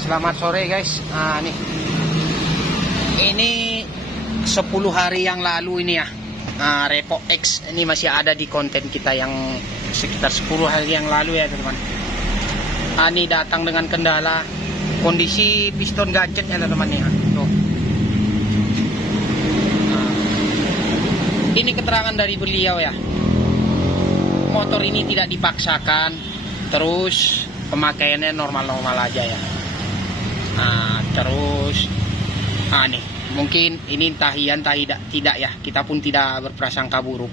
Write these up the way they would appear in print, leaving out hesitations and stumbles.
selamat sore guys. Nih, ini 10 hari yang lalu ini ya, Repo X ini masih ada di konten kita yang sekitar 10 hari yang lalu ya teman-teman. Ini datang dengan kendala kondisi piston gancet ya teman-teman ya. Tuh. Ini keterangan dari beliau ya. Motor ini tidak dipaksakan, terus pemakaiannya normal-normal aja ya. Terus nih mungkin ini tahian tidak ya, kita pun tidak berprasangka buruk.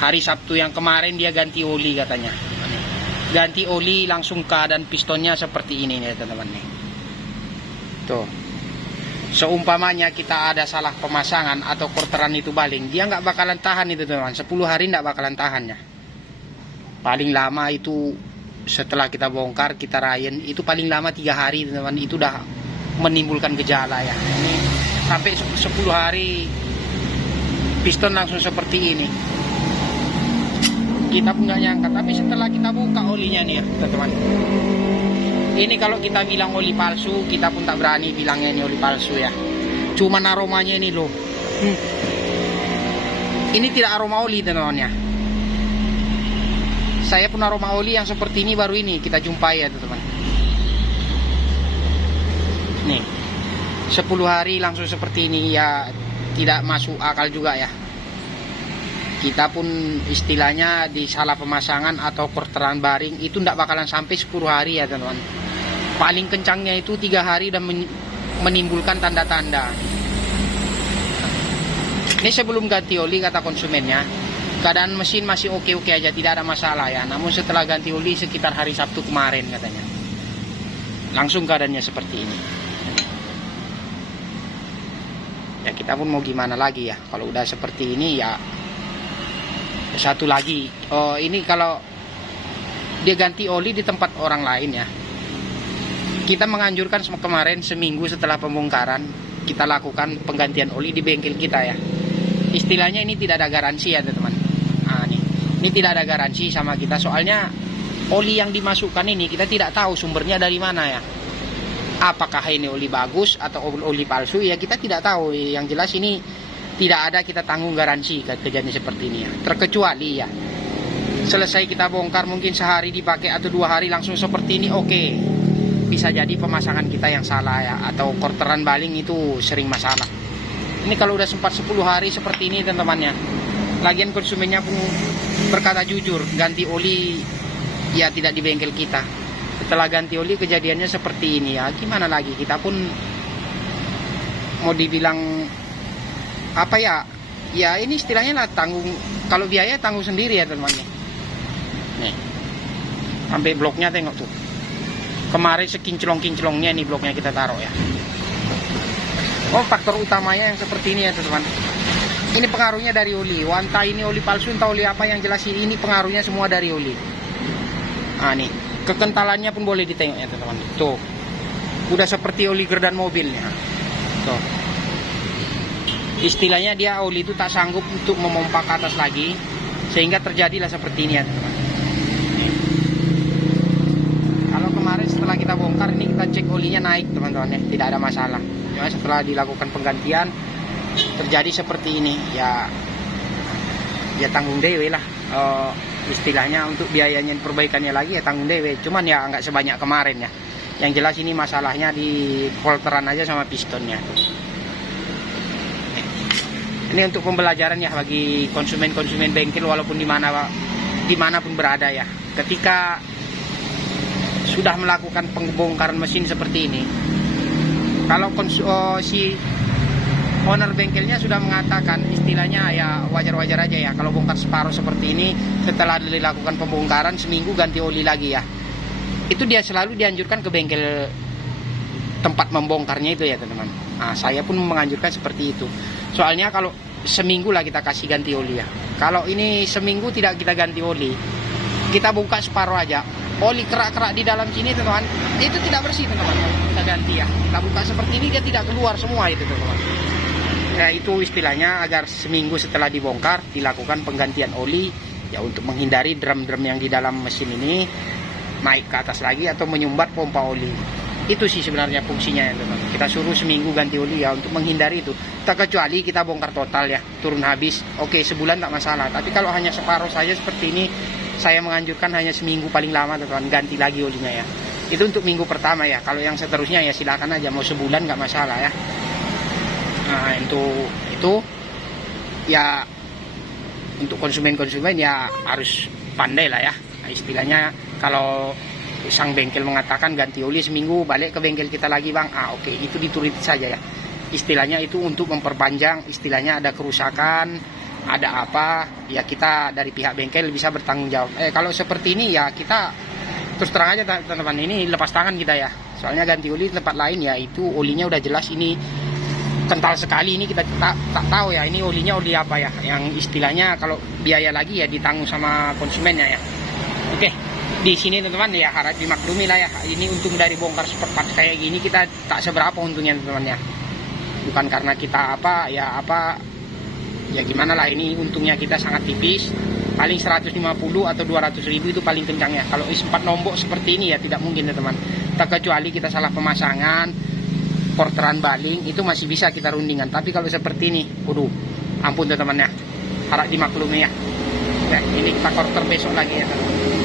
Hari Sabtu yang kemarin dia ganti oli katanya. Ganti oli langsung keadaan pistonnya seperti ini nih teman-teman nih. Tuh. Seumpamanya kita ada salah pemasangan atau korteran itu baling, dia nggak bakalan tahan itu teman-teman. 10 hari nggak bakalan tahan ya. Paling lama itu setelah kita bongkar, kita rayen, itu paling lama 3 hari teman-teman, itu udah menimbulkan gejala ya. Ini sampai 10 hari piston langsung seperti ini. Kita pun nggak nyangka, tapi setelah kita buka olinya nih ya teman-teman. Ini kalau kita bilang oli palsu, kita pun tak berani bilangnya ini oli palsu ya. Cuman aromanya ini loh. Ini tidak aroma oli teman-teman ya. Saya pun aroma oli yang seperti ini baru ini kita jumpai ya teman-teman. Nih, 10 hari langsung seperti ini ya, tidak masuk akal juga ya. Kita pun istilahnya di salah pemasangan atau korteran baring itu tidak bakalan sampai 10 hari ya teman-teman. Paling kencangnya itu 3 hari dan menimbulkan tanda-tanda. Ini sebelum ganti oli kata konsumennya, keadaan mesin masih oke-oke aja, tidak ada masalah ya. Namun setelah ganti oli sekitar hari Sabtu kemarin katanya, langsung keadaannya seperti ini. Ya kita pun mau gimana lagi ya, kalau udah seperti ini ya. Satu lagi, ini kalau dia ganti oli di tempat orang lain ya, kita menganjurkan kemarin seminggu setelah pembongkaran kita lakukan penggantian oli di bengkel kita ya. Istilahnya ini tidak ada garansi ya teman-teman. Ini tidak ada garansi sama kita, soalnya oli yang dimasukkan ini kita tidak tahu sumbernya dari mana ya. Apakah ini oli bagus atau oli palsu ya, kita tidak tahu. Yang jelas ini tidak ada kita tanggung garansi kejadian seperti ini ya. Terkecuali ya selesai kita bongkar mungkin sehari dipakai atau 2 hari langsung seperti ini, oke. Bisa jadi pemasangan kita yang salah ya, atau korteran baling itu sering masalah. Ini kalau udah sempat 10 hari seperti ini teman-teman ya. Lagian konsumennya pun berkata jujur, ganti oli ya tidak di bengkel kita. Setelah ganti oli kejadiannya seperti ini ya, gimana lagi, kita pun mau dibilang apa ya, ya ini istilahnya lah tanggung, kalau biaya tanggung sendiri ya teman-teman. Nih, sampai bloknya tengok tuh, kemarin sekinclong-kinclongnya ini bloknya kita taruh ya. Faktor utamanya yang seperti ini ya teman-teman. Ini pengaruhnya dari oli. Entah ini oli palsu, entah oli apa, yang jelas ini pengaruhnya semua dari oli. Nih, kekentalannya pun boleh ditengok ya teman-teman. Tuh, udah seperti oli gerdan mobilnya. Tuh, istilahnya dia oli itu tak sanggup untuk memompa ke atas lagi, sehingga terjadilah seperti ini ya teman-teman. Kalau kemarin setelah kita bongkar ini kita cek olinya naik teman-teman ya, tidak ada masalah. Cuma setelah dilakukan penggantian terjadi seperti ini ya, ya tanggung dewe lah. Istilahnya untuk biayanya perbaikannya lagi ya tanggung dewe. Cuman ya nggak sebanyak kemarin ya. Yang jelas ini masalahnya di volteran aja sama pistonnya. Ini untuk pembelajaran ya bagi konsumen-konsumen bengkel walaupun dimanapun berada ya. Ketika sudah melakukan pembongkaran mesin seperti ini, kalau si owner bengkelnya sudah mengatakan, istilahnya ya wajar-wajar aja ya kalau bongkar separuh seperti ini, setelah dilakukan pembongkaran seminggu ganti oli lagi ya. Itu dia selalu dianjurkan ke bengkel tempat membongkarnya itu ya teman-teman. Saya pun menganjurkan seperti itu. Soalnya kalau seminggu lah kita kasih ganti oli ya. Kalau ini seminggu tidak kita ganti oli, kita buka separuh aja, oli kerak-kerak di dalam sini teman-teman, itu tidak bersih teman-teman. Kita ganti ya, kita buka seperti ini dia tidak keluar semua itu teman-teman. Ya itu istilahnya agar seminggu setelah dibongkar dilakukan penggantian oli ya, untuk menghindari drum-drum yang di dalam mesin ini naik ke atas lagi atau menyumbat pompa oli. Itu sih sebenarnya fungsinya ya teman. Kita suruh seminggu ganti oli ya untuk menghindari itu. Terkecuali kita bongkar total ya, turun habis. Oke, sebulan tak masalah. Tapi kalau hanya separuh saja seperti ini, saya menganjurkan hanya seminggu paling lama teman, ganti lagi olinya ya. Itu untuk minggu pertama ya. Kalau yang seterusnya ya silakan aja, mau sebulan nggak masalah ya. Nah, itu ya untuk konsumen-konsumen ya harus pandai lah ya. Nah, istilahnya kalau sang bengkel mengatakan ganti oli seminggu, balik ke bengkel kita lagi bang, oke, itu dituruti saja ya. Istilahnya itu untuk memperpanjang, istilahnya ada kerusakan, ada apa, ya kita dari pihak bengkel bisa bertanggung jawab. Kalau seperti ini ya kita terus terang aja teman-teman, ini lepas tangan kita ya. Soalnya ganti oli tempat lain ya itu olinya udah jelas ini kental sekali, ini kita tak tahu ya ini olinya oli apa ya. Yang istilahnya kalau biaya lagi ya ditanggung sama konsumennya ya. Oke, di sini teman-teman ya harap dimaklumi lah ya. Ini untung dari bongkar spare part kayak gini kita tak seberapa untungnya teman-teman ya. Bukan karena kita ya gimana lah, ini untungnya kita sangat tipis. Paling 150 atau 200 ribu itu paling kencang ya. Kalau 4 nombok seperti ini ya tidak mungkin ya teman. Terkecuali kita salah pemasangan, porteran baling, itu masih bisa kita rundingan. Tapi kalau seperti ini, waduh, ampun teman-teman ya. Harap dimaklumi ya. Ya, ini kita quarter besok lagi ya teman.